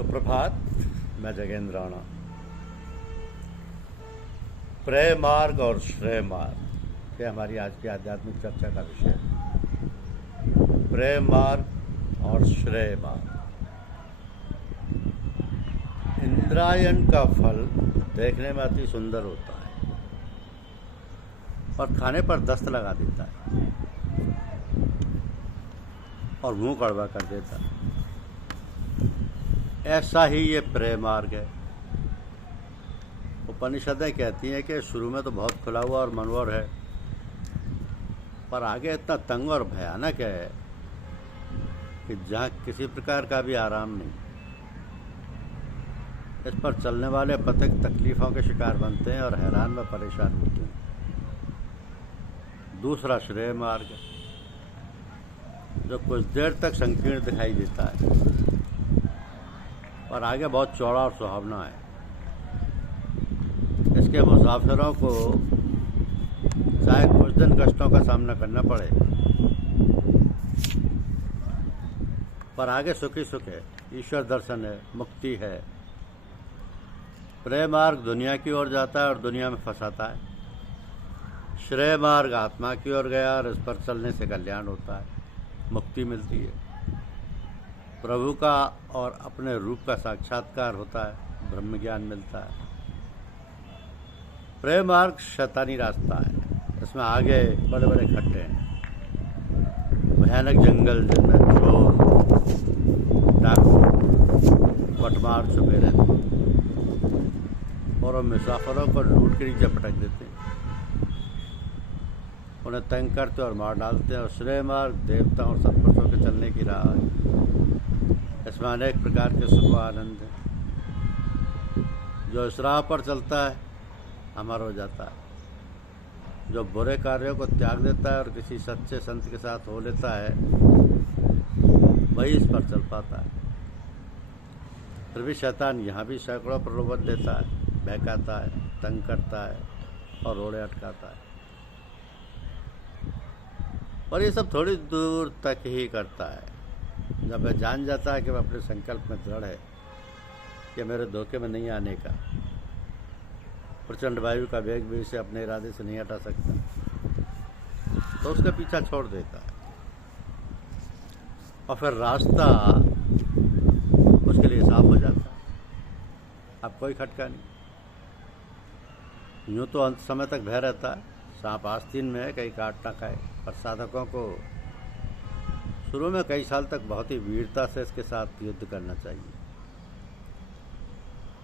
सुप्रभात। मैं जगेंद्र राणा। प्रेय मार्ग और श्रेय मार्ग ये हमारी आज की आध्यात्मिक चर्चा का विषय है। प्रेय मार्ग और श्रेय मार्ग। इंद्रायण का फल देखने में अति सुंदर होता है और खाने पर दस्त लगा देता है और मुंह कड़वा कर देता है। ऐसा ही ये प्रेय मार्ग है। उपनिषदें कहती हैं कि शुरू में तो बहुत खुला हुआ और मनोहर है, पर आगे इतना तंग और भयानक है कि जहाँ किसी प्रकार का भी आराम नहीं। इस पर चलने वाले पथिक तकलीफों के शिकार बनते हैं और हैरान व परेशान होते हैं। दूसरा श्रेय मार्ग है, जो कुछ देर तक संकीर्ण दिखाई देता है और आगे बहुत चौड़ा और सुहावना है। इसके मुसाफिरों को चाहे कुछ दिन कष्टों का सामना करना पड़े, पर आगे सुखी सुख है, ईश्वर दर्शन है, मुक्ति है। प्रेय मार्ग दुनिया की ओर जाता है और दुनिया में फंसाता है। श्रेय मार्ग आत्मा की ओर गया और इस पर चलने से कल्याण होता है, मुक्ति मिलती है, प्रभु का और अपने रूप का साक्षात्कार होता है, ब्रह्म ज्ञान मिलता है। प्रेय मार्ग शैतानी रास्ता है। इसमें आगे बड़े बड़े खड्डे हैं, भयानक जंगल जिनमें चोर, डाकू, बटमार छुपे रहते हैं और मुसाफिरों को लूट के नीचे पटक देते हैं, उन्हें तंग करते और मार डालते हैं। और श्रेय मार्ग देवताओं और सत्पुरुषों के चलने की राह है। इसमें अनेक प्रकार के सुख व आनंद हैं। जो इस राह पर चलता है अमर हो जाता है। जो बुरे कार्यों को त्याग देता है और किसी सच्चे संत के साथ हो लेता है, वही इस पर चल पाता है। फिर भी शैतान यहाँ भी सैकड़ों प्रलोभन देता है, बहकाता है, तंग करता है और रोड़े अटकाता है। और ये सब थोड़ी दूर तक ही करता है। जब वह जान जाता है कि वह अपने संकल्प में दृढ़ है कि मेरे धोखे में नहीं आने का, प्रचंड वायु का वेग भी उसे अपने इरादे से नहीं हटा सकता, तो उसका पीछा छोड़ देता है और फिर रास्ता उसके लिए साफ हो जाता है। अब कोई खटका नहीं। यूँ तो अंत समय तक भय रहता है, सांप आस्तीन में है, कहीं काट ना खाए। पर साधकों को शुरू में कई साल तक बहुत ही वीरता से इसके साथ युद्ध करना चाहिए।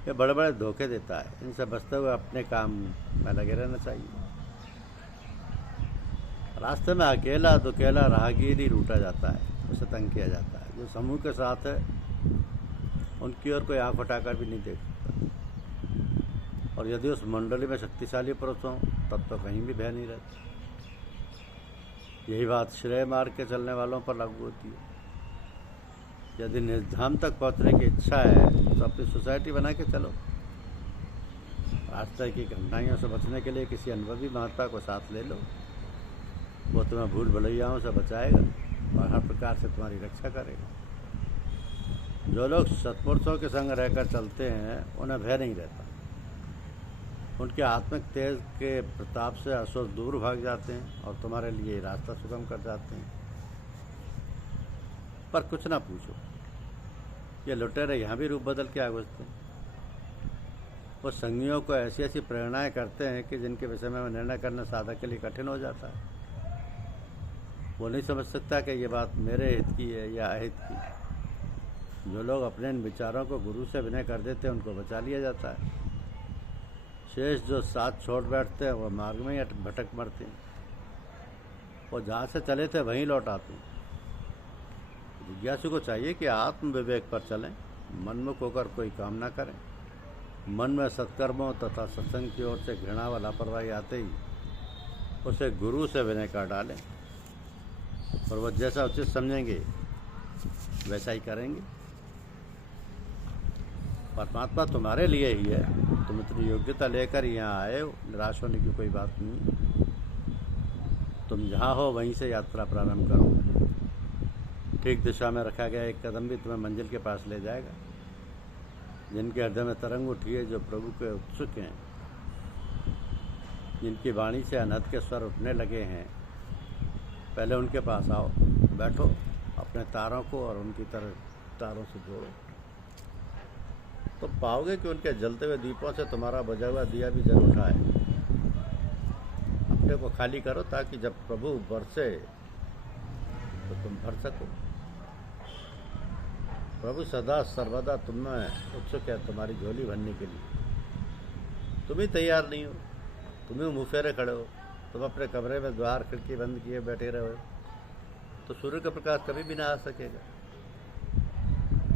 ये बड़े बड़े धोखे देता है, इनसे बचते हुए अपने काम में लगे रहना चाहिए। रास्ते में अकेला दुकेला राहगीर ही लूटा जाता है, उसे तंग किया जाता है। जो समूह के साथ है उनकी ओर कोई आंख उठाकर भी नहीं देख सकता। और यदि उस मंडली में शक्तिशाली पुरुष हों तब तो कहीं भी भय नहीं रहता। यही बात श्रेय मार्ग के चलने वालों पर लागू होती है। यदि निर्धाम तक पहुंचने की इच्छा है तो अपनी सोसाइटी बना के चलो। रास्ते की कठिनाइयों से बचने के लिए किसी अनुभवी महात्मा को साथ ले लो। वो तुम्हें भूल भुलैयाओं से बचाएगा और हर प्रकार से तुम्हारी रक्षा करेगा। जो लोग सत्पुरुषों के संग रहकर चलते हैं उन्हें भय नहीं रहता। उनके आत्मिक तेज के प्रताप से असुर दूर भाग जाते हैं और तुम्हारे लिए रास्ता सुगम कर जाते हैं। पर कुछ ना पूछो, ये लुटेरे यहाँ भी रूप बदल के आ घुसते हैं। वो संगियों को ऐसी ऐसी प्रेरणाएं करते हैं कि जिनके विषय में निर्णय करना साधक के लिए कठिन हो जाता है। वो नहीं समझ सकता कि ये बात मेरे हित की है या अहित की। जो लोग अपने इन विचारों को गुरु से विनय कर देते हैं उनको बचा लिया जाता है। शेष जो साथ छोड़ बैठते हैं वो मार्ग में ही भटक मरते हैं। वो जहाँ से चले थे वहीं लौट आते हैं। जिज्ञासु को चाहिए कि आत्म विवेक पर चलें, मनमुख होकर कोई काम ना करें। मन में सत्कर्मों तथा सत्संग की ओर से घृणा व लापरवाही आते ही उसे गुरु से विनय कर डालें और वह जैसा उचित समझेंगे वैसा ही करेंगे। परमात्मा तुम्हारे लिए ही है। तुम इतनी योग्यता लेकर यहाँ आए हो, निराश होने की कोई बात नहीं। तुम जहाँ हो वहीं से यात्रा प्रारंभ करो। ठीक दिशा में रखा गया एक कदम भी तुम्हें मंजिल के पास ले जाएगा। जिनके हृदय में तरंग उठी है, जो प्रभु के उत्सुक हैं, जिनकी वाणी से अनहद के स्वर उठने लगे हैं, पहले उनके पास आओ, बैठो, अपने तारों को और उनकी तरह तारों से जोड़ो, तो पाओगे कि उनके जलते हुए दीपों से तुम्हारा बुझा हुआ दिया भी जल उठा है। अपने को खाली करो ताकि जब प्रभु बरसे तो तुम भर सको। प्रभु सदा सर्वदा तुम में उत्सुक है तुम्हारी झोली भरने के लिए। तुम ही तैयार नहीं हो, तुम ही मुँह फेरे खड़े हो, तुम अपने कमरे में द्वार खिड़की बंद किए बैठे रहो, तो सूर्य का प्रकाश कभी भी ना आ सकेगा।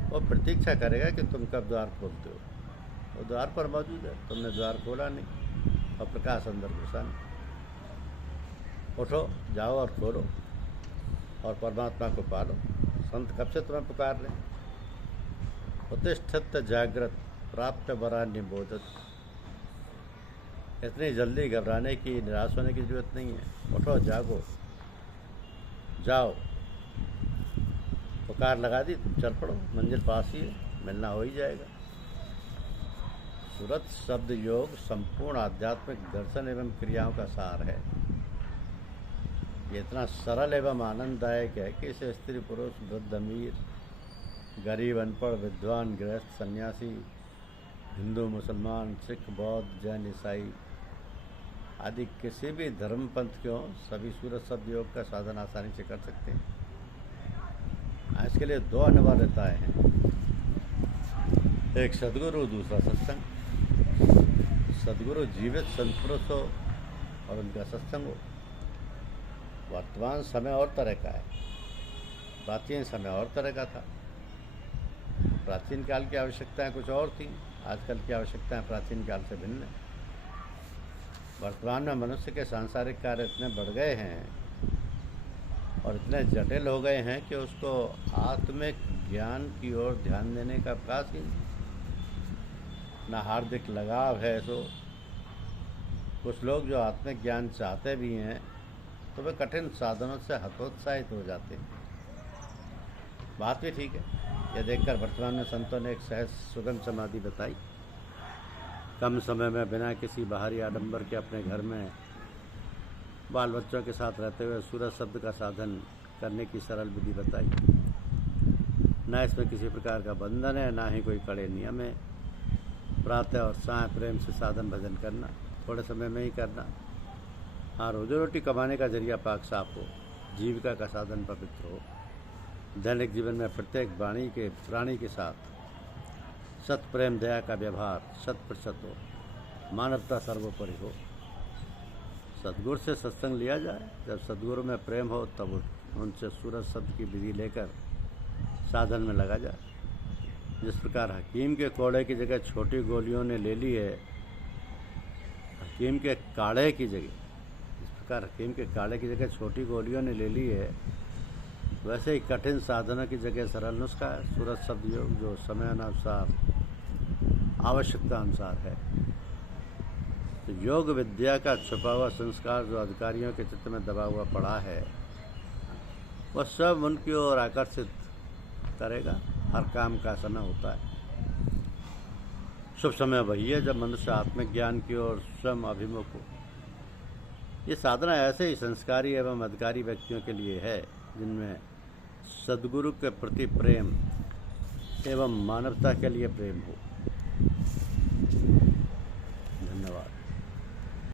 वो प्रतीक्षा करेगा कि तुम कब द्वार खोलते हो। वो द्वार पर मौजूद है, तुमने द्वार खोला नहीं और प्रकाश अंदर घुसा नहीं। उठो, जाओ और खोलो और परमात्मा को पालो। संत कब से तुम्हें पुकार लें। उत्तिष्ठत जागृत प्राप्त वरा निबोधत। इतनी जल्दी घबराने की, निराश होने की जरूरत नहीं है। उठो, जागो, जाओ, पुकार लगा दी, तुम चल पड़ो, मंजिल पास ही है, मिलना हो ही जाएगा। सुरत शब्द योग संपूर्ण आध्यात्मिक दर्शन एवं क्रियाओं का सार है। ये इतना सरल एवं आनंददायक है कि इसे स्त्री पुरुष, वृद्ध अमीर, गरीब अनपढ़, विद्वान गृहस्थ, सन्यासी, हिंदू मुसलमान, सिख बौद्ध जैन ईसाई आदि किसी भी धर्म पंथ के हों, सभी सूरत शब्द योग का साधन आसानी से कर सकते हैं। इसके लिए दो अनिवार्यताएं हैं, एक सदगुरु, दूसरा सत्संग। सदगुरु जीवित संतपुरुष हो और उनका सत्संग हो। वर्तमान समय और तरह का है, प्राचीन समय और तरह का था। प्राचीन काल की आवश्यकताएं कुछ और थीं, आजकल की आवश्यकताएं प्राचीन काल से भिन्न हैं। वर्तमान में मनुष्य के सांसारिक कार्य इतने बढ़ गए हैं और इतने जटिल हो गए हैं कि उसको आत्मिक ज्ञान की ओर ध्यान देने का अवकाश ही नहीं, ना हार्दिक लगाव है। तो कुछ लोग जो आत्मिक ज्ञान चाहते भी हैं तो वे कठिन साधनों से हतोत्साहित हो जाते हैं। बात भी ठीक है। यह देखकर वर्तमान में संतों ने एक सहज सुगम समाधि बताई। कम समय में बिना किसी बाहरी आडंबर के अपने घर में बाल बच्चों के साथ रहते हुए सूरज शब्द का साधन करने की सरल विधि बताई। न इसमें किसी प्रकार का बंधन है, ना ही कोई कड़े नियम है। प्रातः और साय प्रेम से साधन भजन करना, थोड़े समय में ही करना। हाँ, रोजी रोटी कमाने का जरिया पाक साफ हो, जीविका का साधन पवित्र हो। दैनिक जीवन में प्रत्येक प्राणी के साथ सत प्रेम दया का व्यवहार 100% हो, मानवता सर्वोपरि हो। सदगुरु से सत्संग लिया जाए। जब सदगुरु में प्रेम हो तब उनसे सूरज शब्द की विधि लेकर साधन में लगा जाए। जिस प्रकार हकीम के कोड़े की जगह छोटी गोलियों ने ले ली है, हकीम के काढ़े की जगह, जिस प्रकार हकीम के काढ़े की जगह छोटी गोलियों ने ले ली है, वैसे ही कठिन साधनों की जगह सरल नुस्खा है सूरज शब्द योग, जो समय अनुसार आवश्यकता अनुसार है। तो योग विद्या का छुपा हुआ संस्कार जो अधिकारियों के चित्त में दबा हुआ पड़ा है, वह सब उनकी ओर आकर्षित करेगा। हर काम का समय होता है। शुभ समय वही है जब मनुष्य आत्मिक ज्ञान की ओर स्वयं अभिमुख हो। ये साधना ऐसे ही संस्कारी एवं अधिकारी व्यक्तियों के लिए है जिनमें सद्गुरु के प्रति प्रेम एवं मानवता के लिए प्रेम हो।